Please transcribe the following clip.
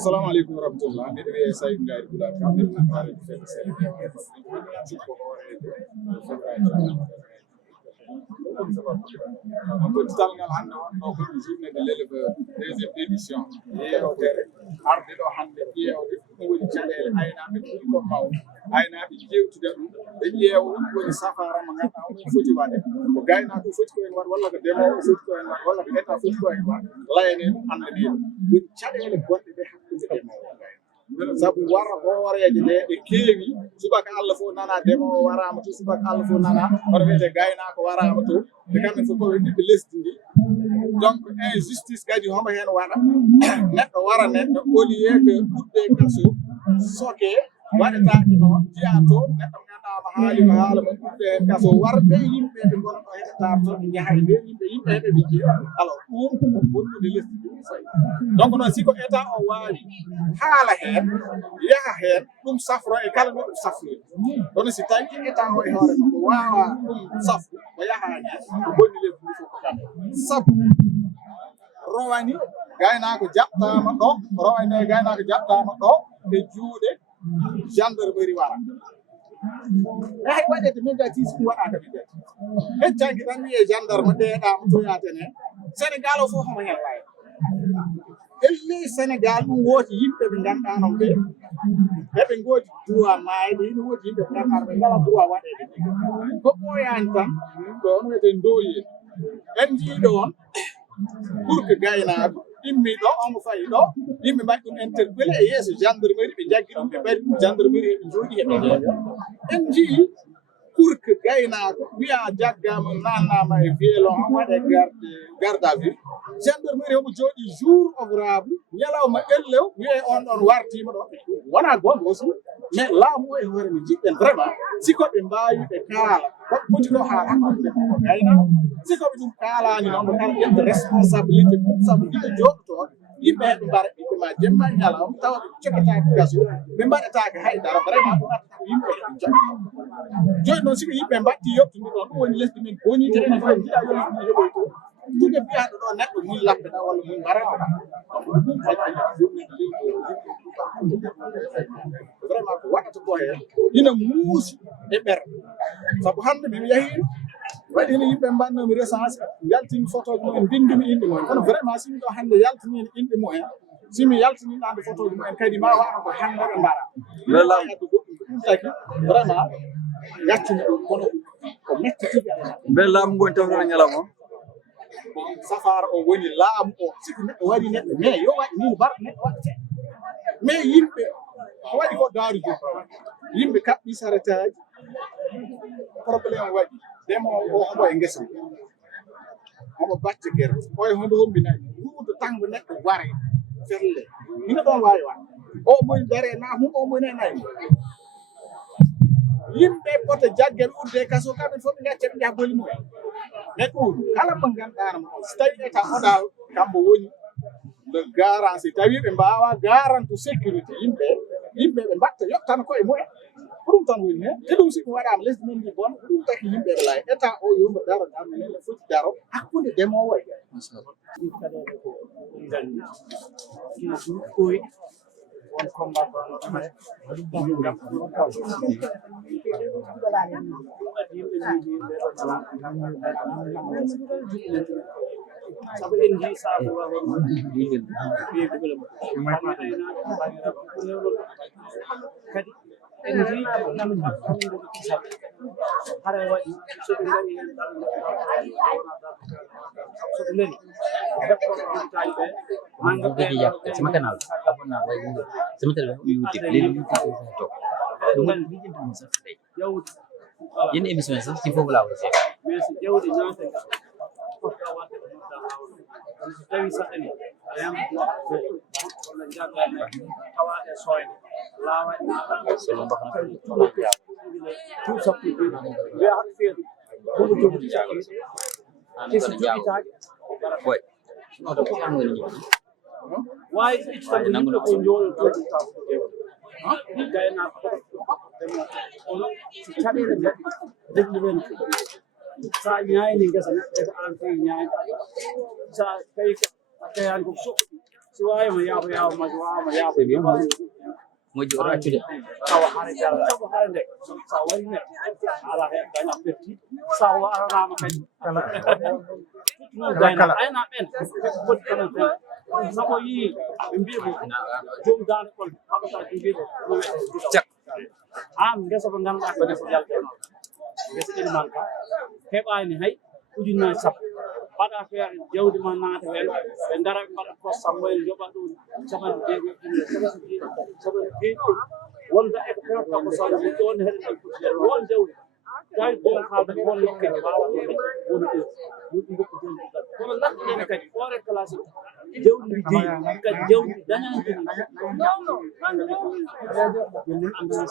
Assalamu alaikum warahmatullah. Mbe wiye Saydou Ngari Goular Kam ɓe ɗum haala ko fedde seeɗa ƴeewa jikko hoorede on tottital ngal hannde wonno ko journée de l'éleveur deuxième édition yewtere arde ɗo hannde ƴeewde ɗum woni caɗeele aynaaɓe ɓuri ko mawde aynaaɓe jewtude ɗum ɓe ƴeewa ɗum woni safara mo ngannduɗaa on foti waɗe ko gaynaako foti ko en waɗ walla ko ndemoowo foti ko en waɗ walla ko état foti ko en waɗ layane ɗum anndane ɗum woni caɗeele gonɗe ɗe hakkunde ndemoowo sabu wara hooreje ɗe ɗe keewi subaka Allah fof nana ndemowo warama to subaka Allah fof nana hono wiyete gaynako warama to ɓe kamɓe fof koɓe ɓiɓɓe lesdi ndi donc injustice kadi homo hen waɗa neɗɗo wara neɗɗo au lieu que ɓuɗɗe kaso soke waɗetake noon jiya to neɗɗo ganndama haali ko haala mo ɓuɗɗe hen kaso warɓe yimɓe ɓe gonɗo heɗe tarto ɓe jaha e nder yimɓe heɓe ɓe jeeya alors ɗum bonnude lesdi ɗum fayi donc noon siko état o wawi haala hen yaha hen ɗum safro e kala no ɗum safroyi kono si tawi état o e hoore makko wawa ɗum safru o yahani ko bonni lesdi ndi fof ko kamɓe sabu rowani gaynako jaɓtama ɗo rowani gaynako jaɓtama ɗo e juuɗe gendarmerie wara e hay waɗede min gati ɗum waɗaka min gati heccanki tan wiye gendarme ɗeɗama to yaten hen Sénégal o fof homo hen wawi elle Sénégal ɗum wooti yimɓe ɓe ganduɗa noon ɓe eɓe goodi droit maayde ine woodi yimɓe ɓe ganduɗa ɓe ngala droit waɗede ko ɓooyani tan ɗon wiyete ndoyen en jiiɗon pour que gaynako immi ɗo omo fayi ɗo yimɓe mbaɗi ɗum interpellé e yeeso gendarmerie ɓe jaggi ɗum ɓe mbaɗi ɗum gendarmerie heɓe jooɗi heɓe jeeya en jii pour que gaynako wiya jaggama nannama e violon waɗe garde à vue gendarmerie omo jooɗi jour ouvrable ñalawma ellew wiye on ɗon wartima ɗo wona gonga aussi mais laamu o e hoore mi jiɗɗen vraiment sikoɓe mbawi ɓe kaala koɓe poti ɗo haala hakkude ko gaynako sikoɓe ɗum kaalani noon ɓe kala ƴette responsabilité mum saabu ɗiɓe jooɗotoon yimɓe heɓe mbara ɓiɓɓe ma jemma e ñalawma tawa ɓe coketaki gaso ɓe mbaɗetake haydara vraiment ɗum atta ko yimɓe heɓe jooɗo joni noon siko yimɓe mbatti yoptini ɗon ɗum woni lesdi men bonite ene fo jiɗa yo lesdi ndi heɓoy to tuɓe mbiyaɗo ɗo neɗɗo mun lappeɗa walla mun mbaranoɗa vraiment ko waɗata ko hen ina muusi e ɓerde saabu hande mi yahino waɗino yimɓe mbannomi recensé yaltini photo ji mumen bindumi inde mumen kono vraiment simi ɗo hande yaltinino inde mumen simi yaltininaɗo photo ji mumen kadi ma wano ko hande ɓe mbara addu goɗɗum ko ɗum taki vraiment gaccumi ɗum kono ko mettitiɓe mbe laamu ngoni tawtoro ñalawma safara o woni laamu o siko neɗɗo waɗi neɗɗo mais yo waɗi ni mbar neɗɗo waɗete mais yimɓe ko waɗi ko daaru jom yimɓe kaɓɓi saretaji probléme waɗi demowo o hombo e ngesa omo bacca guerte oye hombo hombinayi ruudo tango neɗɗo ware felle ina ɗon wawi wa o moni dare na mum o moni e nayi yimɓe poto jagge ɓe urde kaso kamɓe fof ɓe gacca ɓe jaha boli mumen mais ɗum kala mo ganduɗano so tawi état modal kambo woni le garant si tawi ɓe mbawa garantu sécurité yimɓe ɓe mbatta yottana koye mumen ko ɗum tan woni hen te ɗum siko waɗama lesdi men ndi bon ɗum taki yimɓe ɓe laayi état o yomo daro darno ene foti daro hakkude ndemowo e caɗele ko gandi ina ɗum ɓooyi won combat sabu en jii saabu kadi en jii ɗamɗo kisal hara waɗi soɓe ngari hen soɓe ngari deftoɓe ɗumtaji ɓe sama kenal abon na boy sama tel YouTube leli YouTube to dum man bi jent mo sax tay yawdi yene émission sax ci fofu la wone mais si yawdi ñaata ko tawate ko tawi sax en ayam wala jagga tawate soy lawa solo mbax na tout ça pour be ak fiir ko ko jogi ci ci jogi taaj boy no to ko am nga ni why it's the nangu ko njol to ta ha gayna ko ono ci cadere deglu ben sa nyaay ni ngasa ne ko an tay nyaay sa kay kayan ko so siwaye mo yaabo ma siwaye mo yaabo c'est bien moƴƴi oɗo accude sawa hare jalla sabu hare nde sa wari ne ala hen daña perti sa waranama kadi kala ayna ɓen foti kono ten sabu yi ɓe mbi ko joom dande kon haɓata joguiɗo cak an guesa ko ganduɗa ko guesa jalteno guesa ɗiɗi ka heɓani hay ujunnaji sappo mbaɗa feere jawdi ma naata hen ɓe ngara ɓe mbaɗa poste sammo en joɓa ɗum capanɗe jeegoɗi capanɗe jeeɗiɗi wonda eko perta ko sawde ɗon heɗen ɗen won jawdi tawi bon kalda won lokkeje mbawa woni ɗo yimɓe goppu jawdi kono lattuɗen kadi ɓoore classe jawdi ndi jeeyi kadi jawdi dañani joni andana